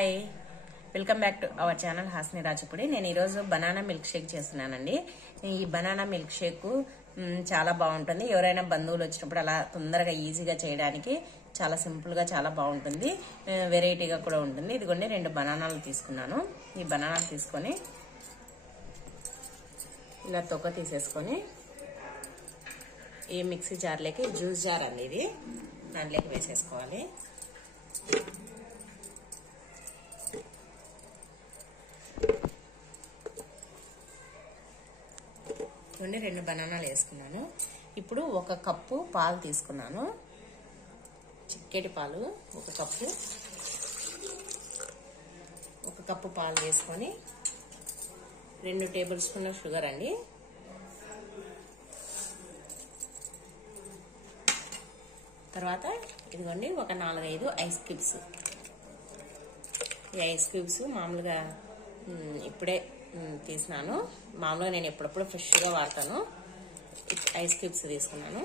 Hi welcome back to our channel Hasni Rajapudi. నేను ఈరోజు banana milk shake చేస్తున్నానండి. ఈ బనానా మిల్క్ షేక్ చాలా బాగుంటుంది. ఎవరైనా బంధువులు వచ్చినప్పుడు అలా తొందరగా ఈజీగా చేయడానికి చాలా సింపుల్ గా చాలా బాగుంటుంది. వెరైటీగా కూడా ఉంటుంది. ఇదిగోండి 2 బనానాలు తీసుకున్నాను. ఈ బనానాలు తీసుకొని ఇలా తొక్క తీసేసుకొని ఈ మిక్సీ జార్లోకి, జ్యూస్ జార్ అండి ఇది, దాంట్లోకి వేసేసుకోవాలి. చూడండి 2 బనానాలు వేసుకున్నాను. ఇప్పుడు 1 కప్పు పాలు తీసుకున్నాను. చిక్కటి పాలు 1 కప్పు. 1 కప్పు పాలు వేసుకొని 2 టేబుల్ స్పూన్ల షుగర్ అండి. తర్వాత ఇదిగోండి ఒక 4-5 ఐస్ క్యూబ్స్. ఈ ఐస్ క్యూబ్స్ మామూలుగా ఇప్పుడే తీసినాను. మామూలుగా నేను ఎప్పుడప్పుడు ఫ్రెష్గా వాడతాను. ఐస్ క్యూబ్స్ తీసుకున్నాను.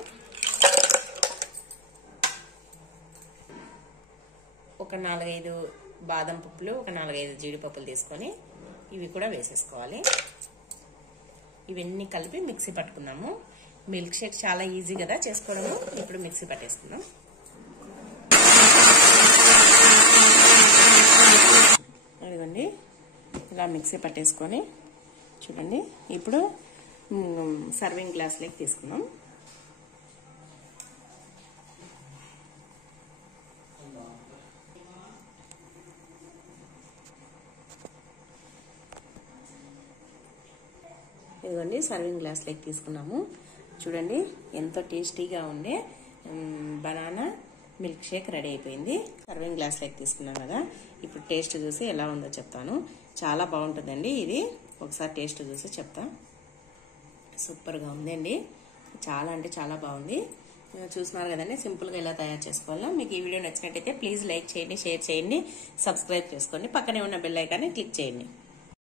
ఒక 4-5 బాదం పప్పులు, ఒక 4-5 జీడిపప్పులు తీసుకొని ఇవి కూడా వేసేసుకోవాలి. ఇవన్నీ కలిపి మిక్సీ పట్టుకున్నాము. మిల్క్ షేక్ చాలా ఈజీ కదా చేసుకోవడము. ఇప్పుడు మిక్సీ పట్టేసుకుందాం. అదిగోండి ఇలా మిక్సీ పట్టేసుకొని చూడండి. ఇప్పుడు సర్వింగ్ గ్లాస్లోకి తీసుకుందాం. ఇదిగోండి సర్వింగ్ గ్లాస్లోకి తీసుకున్నాము. చూడండి ఎంతో టేస్టీగా ఉండే బనానా మిల్క్ షేక్ రెడీ అయిపోయింది. సర్వింగ్ గ్లాస్లోకి తీసుకున్నాం కదా. ఇప్పుడు టేస్ట్ చూసి ఎలా ఉందో చెప్తాను. చాలా బాగుంటుందండి ఇది. ఒకసారి టేస్ట్ చూసి చెప్తా. సూపర్గా ఉందండి. చాలా అంటే చాలా బాగుంది. చూస్తున్నారు కదండి సింపుల్గా ఎలా తయారు చేసుకోవాలో. మీకు ఈ వీడియో నచ్చినట్టయితే ప్లీజ్ లైక్ చేయండి, షేర్ చేయండి, సబ్స్క్రైబ్ చేసుకోండి. పక్కనే ఉన్న బెల్ ఐకాన్ని క్లిక్ చేయండి.